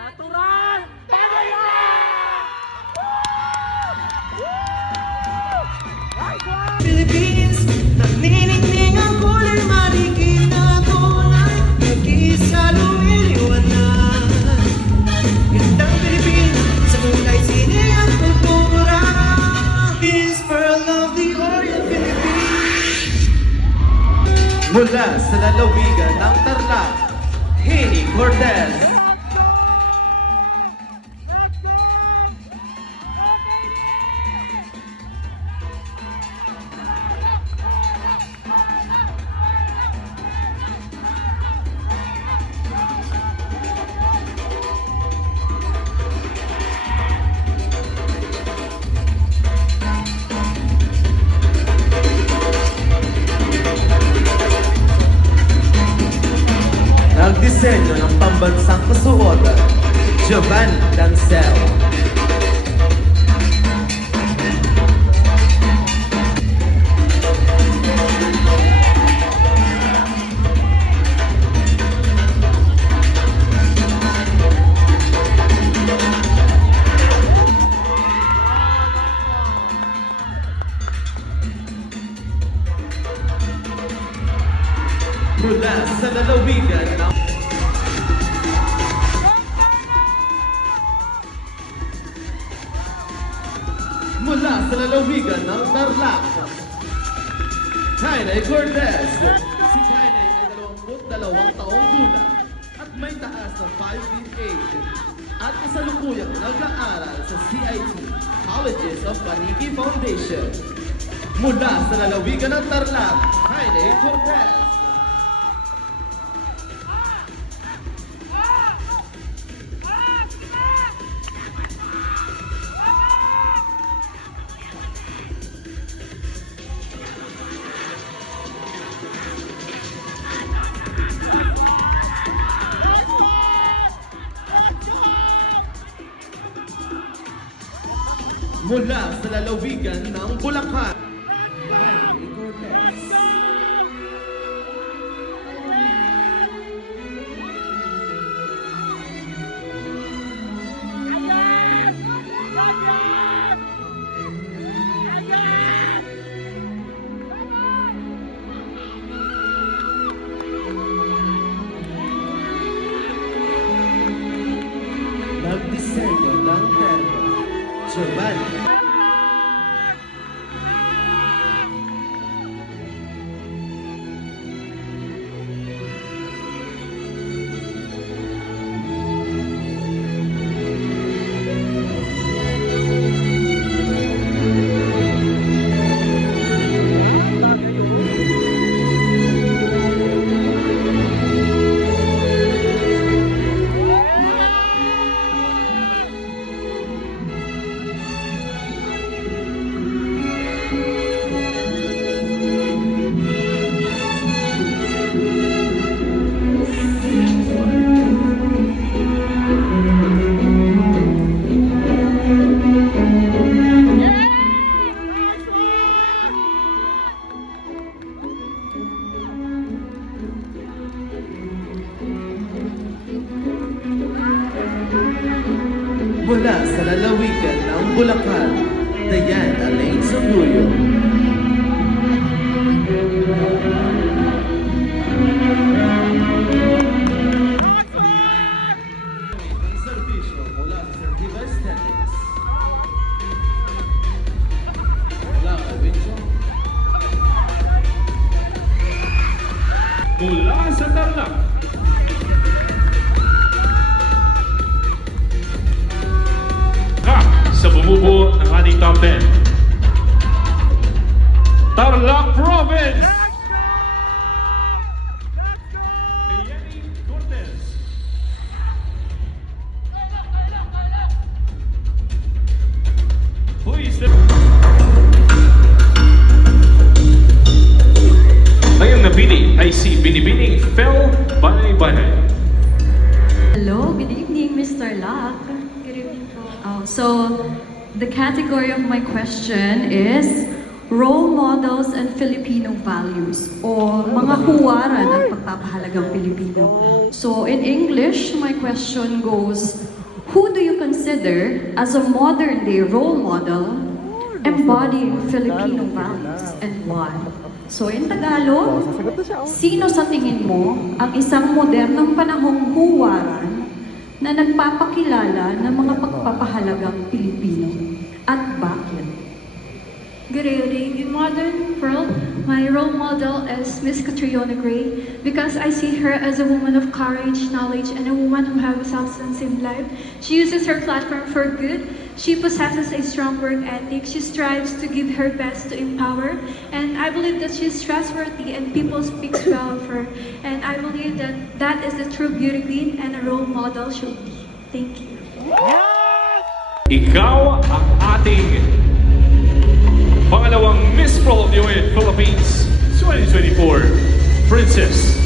Natural! Tayo! Philippines, naniningning ang kulay marikit na tunay, nag-iisa lumiliwanag. Gandang Pilipinas, sa kulay sine at kultura, this pearl of the Orient Philippines. Mula sa lalawigan ng Tarlac, Henny Cortez. Nagdisenyo ng pambansang kasuotan, Giovanni Dancel. Mula sa lalawigan ng Tarlac, Jaime Cortez. Si Jaime ay 22 taong gulang at may taas na 5 feet 8 at kasalukuyang nag-aaral sa CIT, Colleges of Paniki Foundation. Mula sa lalawigan ng Tarlac, Jaime Cortez. Mula sa lalawigan ng Bulacan, Jaime Cortez. Nagdisenyo ng terno, Giovanni. Mula sa lalawigan ng Bulacan, Dayan Alain Suguyo. Ang serbisyo mula sa Certiva Aesthetics. Mula sa Wincho. Mula sa Tarlac, sa bumubuo ng ating top 10. Tarlac Province! Henny Cortez. Who is the... Ngayong napili ay si Binibining Fel Banay-Banay. Hello, good evening, Mr. Lac. Good evening po. So, the category of my question is, role models and Filipino values o mga huwaran ng pagpapahalagang Pilipino. So in English, my question goes, who do you consider as a modern day role model embodying Filipino values and why? So in Tagalog, sino sa tingin mo ang isang modernong panahong huwaran na nagpapakilala ng mga pagpapahalagang Pilipino at bakit? Good evening. In modern world, my role model is Miss Catriona Gray because I see her as a woman of courage, knowledge, and a woman who has a substance in life. She uses her platform for good. She possesses a strong work ethic. She strives to give her best to empower. And I believe that she's trustworthy and people speak well of her. And I believe that that is the true beauty queen and a role model should be. Thank you. Ikaw ang ating pangalawang Miss World Philippines 2024 Princess